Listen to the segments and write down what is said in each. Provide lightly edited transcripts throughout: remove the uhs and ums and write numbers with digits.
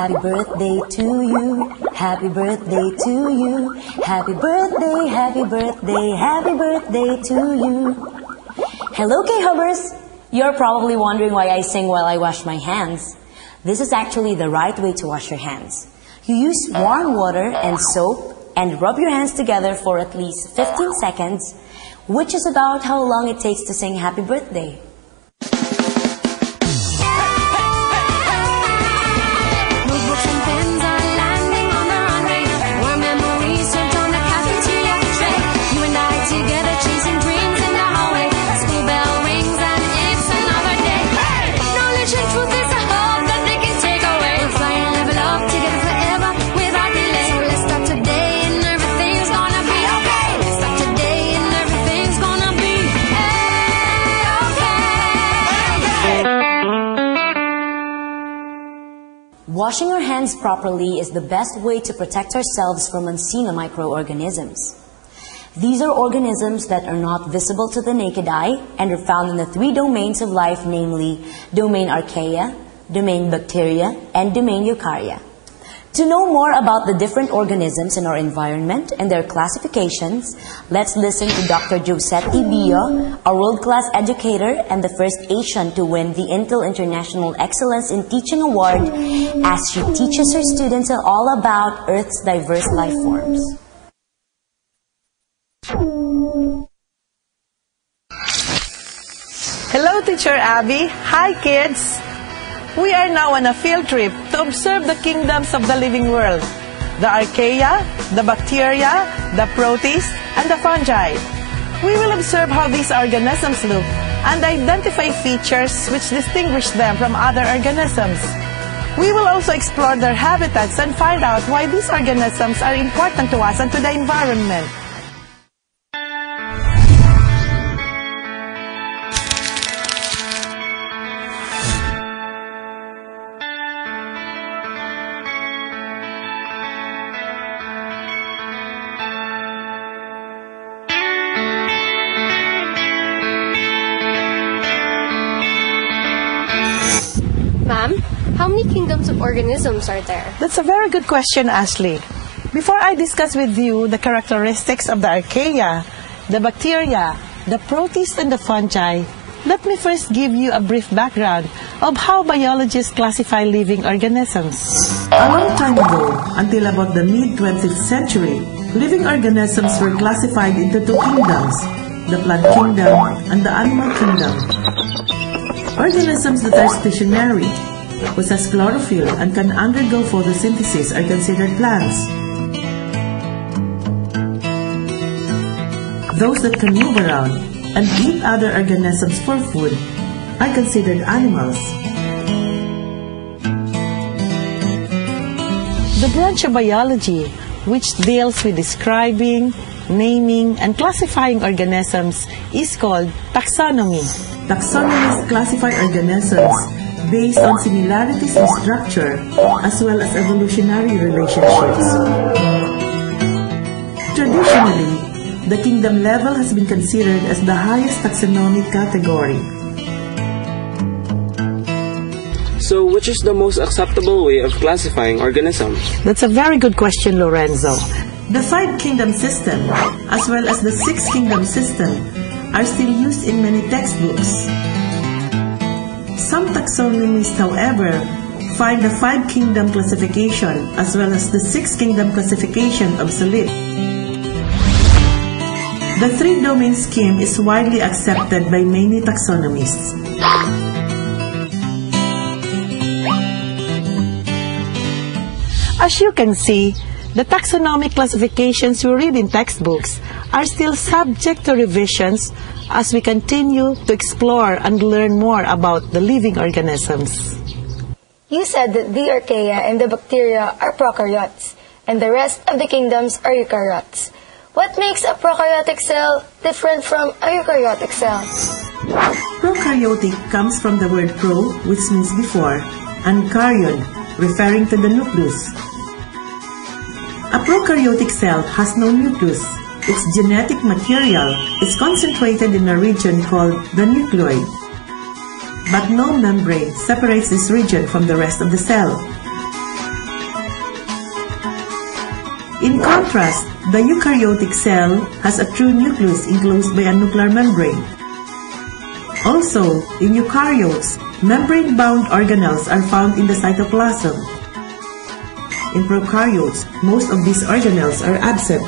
Happy birthday to you. Happy birthday to you. Happy birthday, happy birthday, happy birthday to you. Hello, K-Hubbers! You're probably wondering why I sing while I wash my hands. This is actually the right way to wash your hands. You use warm water and soap and rub your hands together for at least 15 seconds, which is about how long it takes to sing happy birthday. Washing our hands properly is the best way to protect ourselves from unseen microorganisms. These are organisms that are not visible to the naked eye and are found in the three domains of life, namely domain archaea, domain bacteria, and domain eukarya. To know more about the different organisms in our environment and their classifications, let's listen to Dr. Josetti Bio, a world-class educator and the first Asian to win the Intel International Excellence in Teaching Award, as she teaches her students all about Earth's diverse life forms. Hello, Teacher Abby. Hi, kids. We are now on a field trip to observe the kingdoms of the living world, the archaea, the bacteria, the protists, and the fungi. We will observe how these organisms look and identify features which distinguish them from other organisms. We will also explore their habitats and find out why these organisms are important to us and to the environment. Ma'am, how many kingdoms of organisms are there? That's a very good question, Ashley. Before I discuss with you the characteristics of the archaea, the bacteria, the protists, and the fungi, let me first give you a brief background of how biologists classify living organisms. A long time ago, until about the mid-20th century, living organisms were classified into two kingdoms, the plant kingdom and the animal kingdom. Organisms that are stationary, possess chlorophyll, and can undergo photosynthesis are considered plants. Those that can move around and eat other organisms for food are considered animals. The branch of biology, which deals with describing, naming, and classifying organisms, is called taxonomy. Taxonomists classify organisms based on similarities in structure as well as evolutionary relationships. Traditionally, the kingdom level has been considered as the highest taxonomic category. So, which is the most acceptable way of classifying organisms? That's a very good question, Lorenzo. The five-kingdom system, as well as the six-kingdom system, are still used in many textbooks. Some taxonomists, however, find the five-kingdom classification as well as the six-kingdom classification obsolete. The three-domain scheme is widely accepted by many taxonomists. As you can see, the taxonomic classifications we read in textbooks are still subject to revisions as we continue to explore and learn more about the living organisms. You said that the archaea and the bacteria are prokaryotes, and the rest of the kingdoms are eukaryotes. What makes a prokaryotic cell different from a eukaryotic cell? Prokaryotic comes from the word pro, which means before, and karyon, referring to the nucleus. A prokaryotic cell has no nucleus. Its genetic material is concentrated in a region called the nucleoid. But no membrane separates this region from the rest of the cell. In contrast, the eukaryotic cell has a true nucleus enclosed by a nuclear membrane. Also, in eukaryotes, membrane-bound organelles are found in the cytoplasm. In prokaryotes, most of these organelles are absent.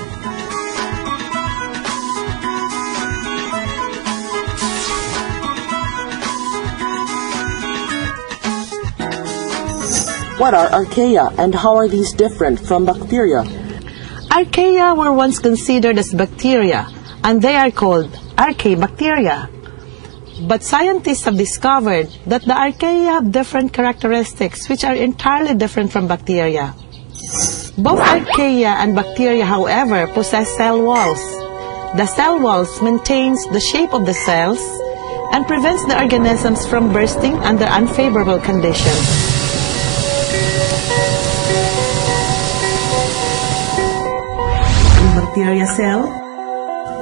What are archaea and how are these different from bacteria? Archaea were once considered as bacteria, and they are called archaebacteria. But scientists have discovered that the archaea have different characteristics which are entirely different from bacteria. Both archaea and bacteria, however, possess cell walls. The cell walls maintains the shape of the cells and prevents the organisms from bursting under unfavorable conditions. Bacteria cell.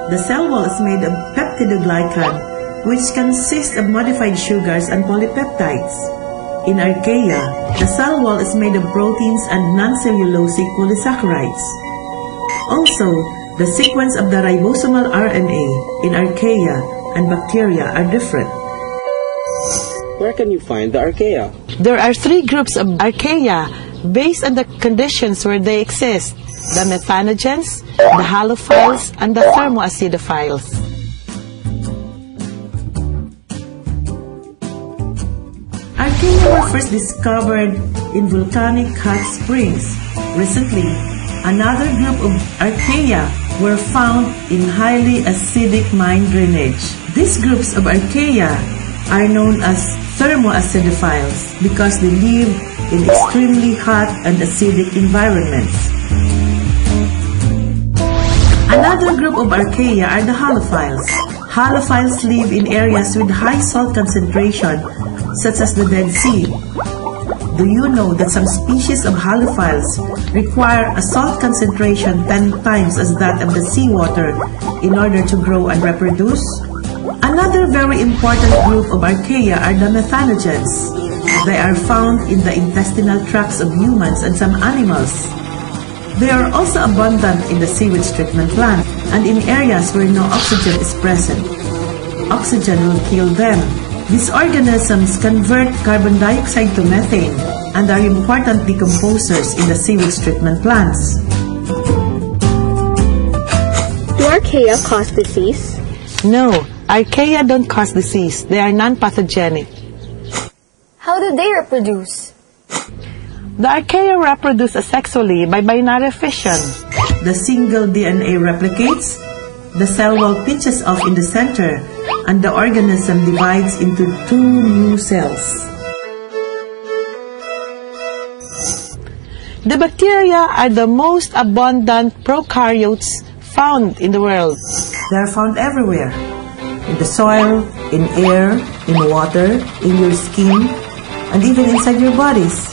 The cell wall is made of peptidoglycan, which consists of modified sugars and polypeptides. In archaea, the cell wall is made of proteins and non-cellulosic polysaccharides. Also, the sequence of the ribosomal RNA in archaea and bacteria are different. Where can you find the archaea? There are 3 groups of archaea based on the conditions where they exist: the methanogens, the halophiles, and the thermoacidophiles. Archaea were first discovered in volcanic hot springs. Recently, another group of archaea were found in highly acidic mine drainage. These groups of archaea are known as thermoacidophiles because they live in extremely hot and acidic environments. Another group of archaea are the halophiles. Halophiles live in areas with high salt concentration, such as the Dead Sea. Do you know that some species of halophiles require a salt concentration 10 times as that of the seawater in order to grow and reproduce? Another very important group of archaea are the methanogens. They are found in the intestinal tracts of humans and some animals. They are also abundant in the sewage treatment plant and in areas where no oxygen is present. Oxygen will kill them. These organisms convert carbon dioxide to methane and are important decomposers in the sewage treatment plants. Do archaea cause disease? No, archaea don't cause disease. They are non-pathogenic. How do they reproduce? The archaea reproduce asexually by binary fission. The single DNA replicates, the cell wall pinches off in the center, and the organism divides into 2 new cells. The bacteria are the most abundant prokaryotes found in the world. They are found everywhere, in the soil, in air, in water, in your skin, and even inside your bodies.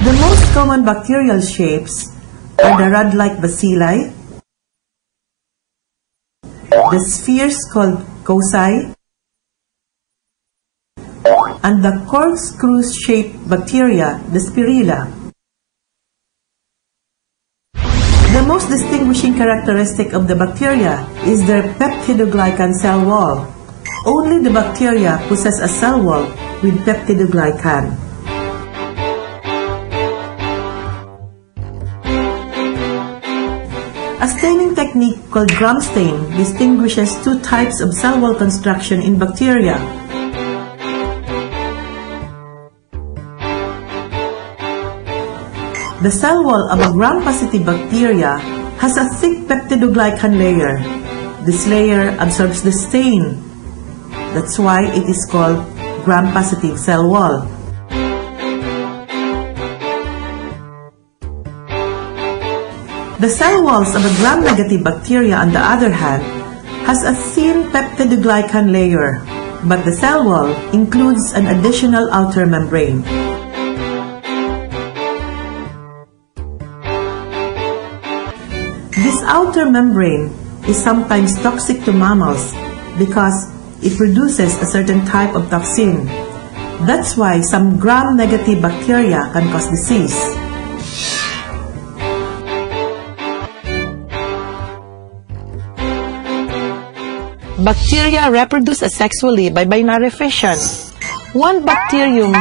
The most common bacterial shapes are the rod-like bacilli, the spheres called cocci, and the corkscrew-shaped bacteria, the spirilla. The most distinguishing characteristic of the bacteria is their peptidoglycan cell wall. Only the bacteria possess a cell wall with peptidoglycan. A staining technique called gram stain distinguishes 2 types of cell wall construction in bacteria. The cell wall of a gram-positive bacteria has a thick peptidoglycan layer. This layer absorbs the stain. That's why it is called gram-positive cell wall. The cell walls of a gram-negative bacteria, on the other hand, has a thin peptidoglycan layer, but the cell wall includes an additional outer membrane. This outer membrane is sometimes toxic to mammals because it produces a certain type of toxin. That's why some gram-negative bacteria can cause disease. Bacteria reproduce asexually by binary fission. One bacterium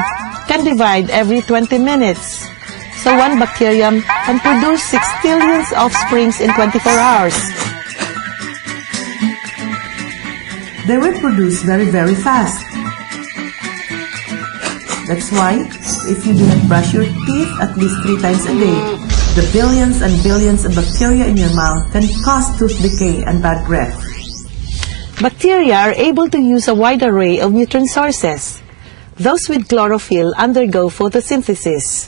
can divide every 20 minutes. So one bacterium can produce 6 trillion offsprings in 24 hours. They reproduce very, very fast. That's why, if you do not brush your teeth at least 3 times a day, the billions and billions of bacteria in your mouth can cause tooth decay and bad breath. Bacteria are able to use a wide array of nutrient sources. Those with chlorophyll undergo photosynthesis.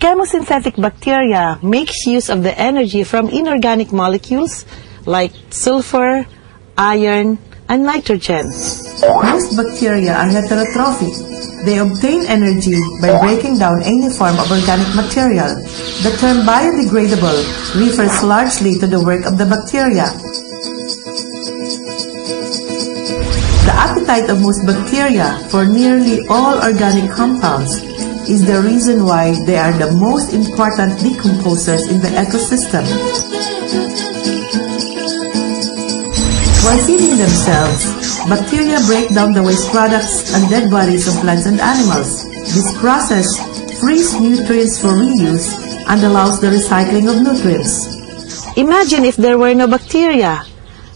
Chemosynthetic bacteria makes use of the energy from inorganic molecules like sulfur, iron, and nitrogen. Most bacteria are heterotrophic. They obtain energy by breaking down any form of organic material. The term biodegradable refers largely to the work of the bacteria. The appetite of most bacteria for nearly all organic compounds is the reason why they are the most important decomposers in the ecosystem. While feeding themselves, bacteria break down the waste products and dead bodies of plants and animals. This process frees nutrients for reuse and allows the recycling of nutrients. Imagine if there were no bacteria.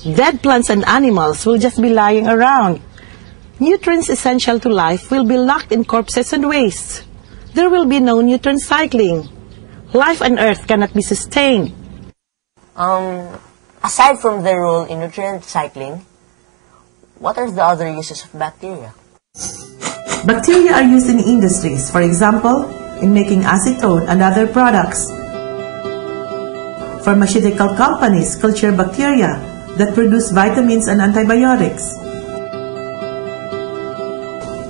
Dead plants and animals will just be lying around. Nutrients essential to life will be locked in corpses and waste. There will be no nutrient cycling. Life on Earth cannot be sustained. Aside from their role in nutrient cycling, what are the other uses of bacteria? Bacteria are used in industries, for example, in making acetone and other products. Pharmaceutical companies culture bacteria that produce vitamins and antibiotics.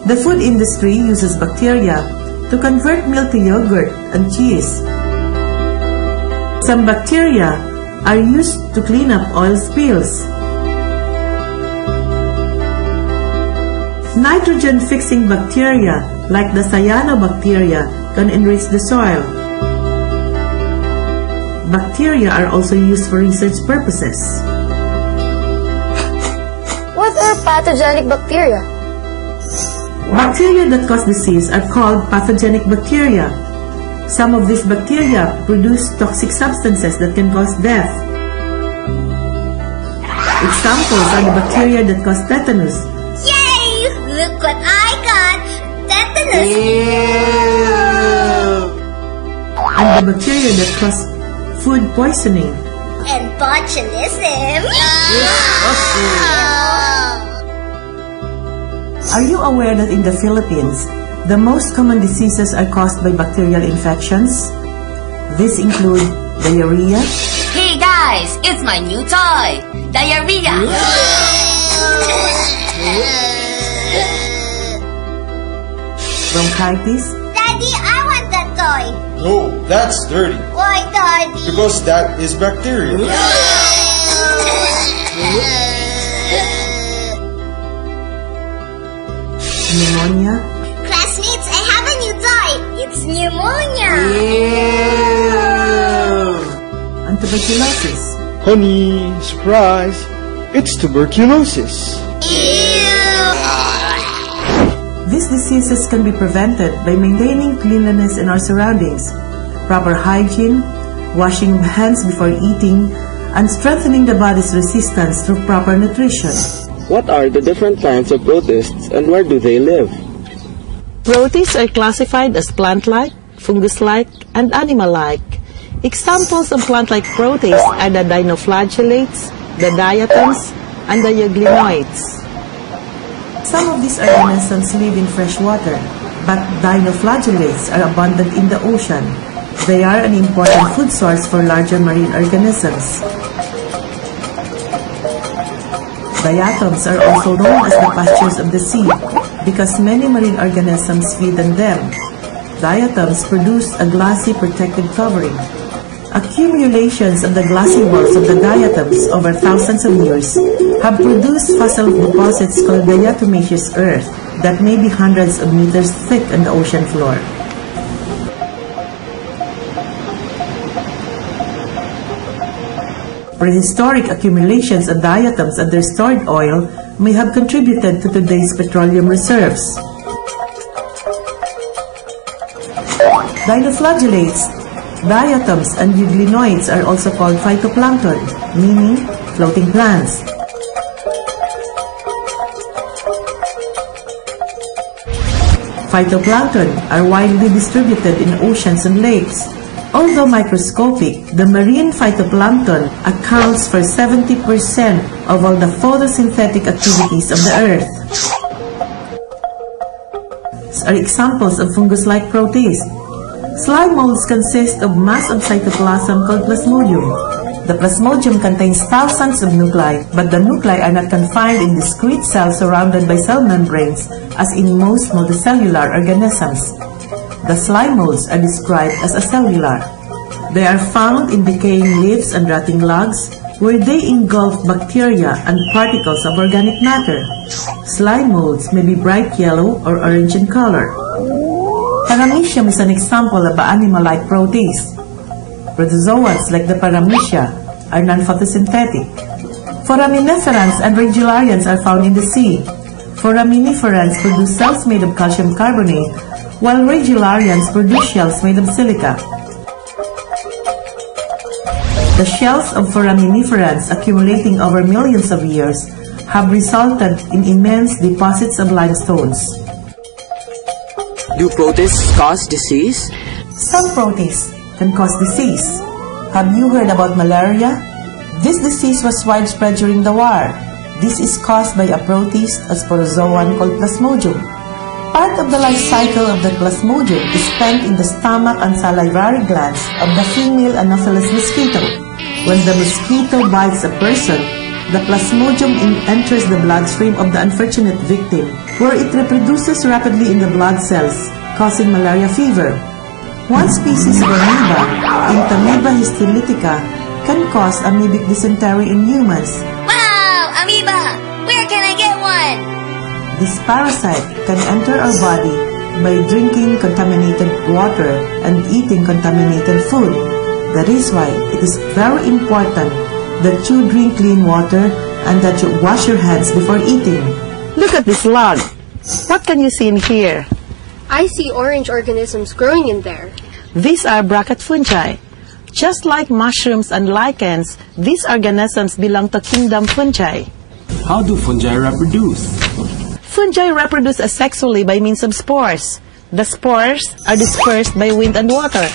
The food industry uses bacteria to convert milk to yogurt and cheese. Some bacteria are used to clean up oil spills. Nitrogen-fixing bacteria, like the cyanobacteria, can enrich the soil. Bacteria are also used for research purposes. What are pathogenic bacteria? Bacteria that cause disease are called pathogenic bacteria. Some of these bacteria produce toxic substances that can cause death. Examples are the bacteria that cause tetanus. Yay! Look what I got! Tetanus! And the bacteria that cause food poisoning. And botulism! Are you aware that in the Philippines, the most common diseases are caused by bacterial infections? These include diarrhea. Hey guys, it's my new toy, diarrhea. Bronchitis. Daddy, I want that toy. No, that's dirty. Why, Daddy? Because that is bacteria. Pneumonia. Classmates, I have a new toy. It's pneumonia. And tuberculosis. Honey, surprise, it's tuberculosis. These diseases can be prevented by maintaining cleanliness in our surroundings, proper hygiene, washing hands before eating, and strengthening the body's resistance through proper nutrition. What are the different kinds of protists and where do they live? Protists are classified as plant-like, fungus-like, and animal-like. Examples of plant-like protists are the dinoflagellates, the diatoms, and the euglenoids. Some of these organisms live in fresh water, but dinoflagellates are abundant in the ocean. They are an important food source for larger marine organisms. Diatoms are also known as the pastures of the sea because many marine organisms feed on them. Diatoms produce a glassy protective covering. Accumulations of the glassy walls of the diatoms over thousands of years have produced fossil deposits called diatomaceous earth that may be hundreds of meters thick on the ocean floor. prehistoric accumulations of diatoms and their stored oil may have contributed to today's petroleum reserves. Dinoflagellates, diatoms, and euglenoids are also called phytoplankton, meaning floating plants. Phytoplankton are widely distributed in oceans and lakes. Although microscopic, the marine phytoplankton accounts for 70% of all the photosynthetic activities of the earth. These are examples of fungus-like protists. Slime molds consist of mass of cytoplasm called plasmodium. The plasmodium contains thousands of nuclei, but the nuclei are not confined in discrete cells surrounded by cell membranes, as in most multicellular organisms. The slime molds are described as acellular. They are found in decaying leaves and rotting logs, where they engulf bacteria and particles of organic matter. Slime molds may be bright yellow or orange in color. Paramecium is an example of an animal-like protist. Protozoans like the paramecia are non-photosynthetic. Foraminiferans and regularians are found in the sea. Foraminiferans produce cells made of calcium carbonate, while regularians produce shells made of silica. The shells of foraminiferans accumulating over millions of years have resulted in immense deposits of limestones. Do protists cause disease? Some protists can cause disease. Have you heard about malaria? This disease was widespread during the war. This is caused by a protist, a sporozoan called Plasmodium. Part of the life cycle of the Plasmodium is spent in the stomach and salivary glands of the female Anopheles mosquito. When the mosquito bites a person, the Plasmodium enters the bloodstream of the unfortunate victim, where it reproduces rapidly in the blood cells, causing malaria fever. One species of amoeba, Entamoeba histolytica, can cause amoebic dysentery in humans. Wow! Amoeba! Where can I get one? This parasite can enter our body by drinking contaminated water and eating contaminated food. That is why it is very important that you drink clean water and that you wash your hands before eating. Look at this log. What can you see in here? I see orange organisms growing in there. These are bracket fungi. Just like mushrooms and lichens, these organisms belong to kingdom fungi. How do fungi reproduce? Fungi reproduce asexually by means of spores. The spores are dispersed by wind and water.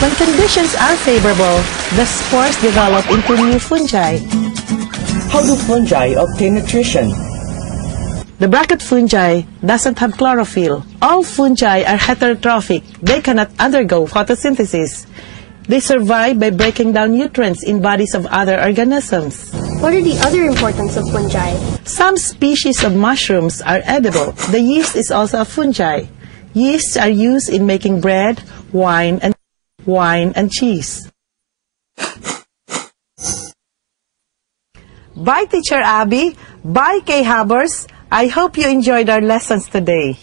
When conditions are favorable, the spores develop into new fungi. How do fungi obtain nutrition? The bracket fungi doesn't have chlorophyll. All fungi are heterotrophic. They cannot undergo photosynthesis. They survive by breaking down nutrients in bodies of other organisms. What are the other importance of fungi? Some species of mushrooms are edible. The yeast is also a fungi. Yeasts are used in making bread, wine, and cheese. Bye, Teacher Abby. Bye, Kay Habers. I hope you enjoyed our lessons today.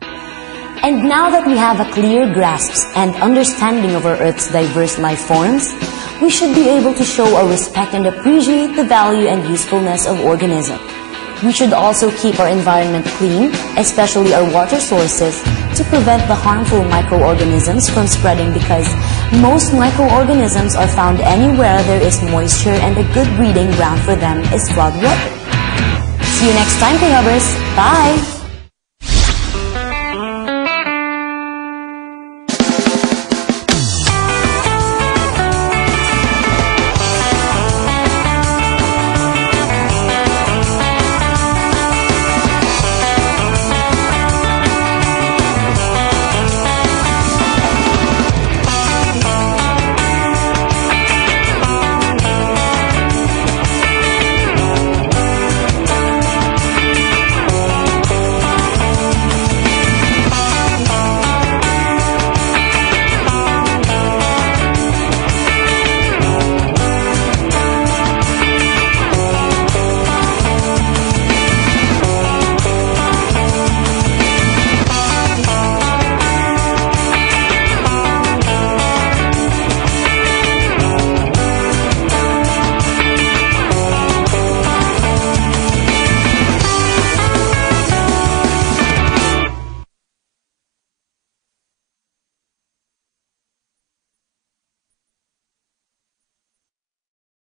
And now that we have a clear grasp and understanding of our Earth's diverse life forms, we should be able to show our respect and appreciate the value and usefulness of organisms. We should also keep our environment clean, especially our water sources, to prevent the harmful microorganisms from spreading, because most microorganisms are found anywhere there is moisture, and a good breeding ground for them is flood water. See you next time, Kay Hubbers. Bye!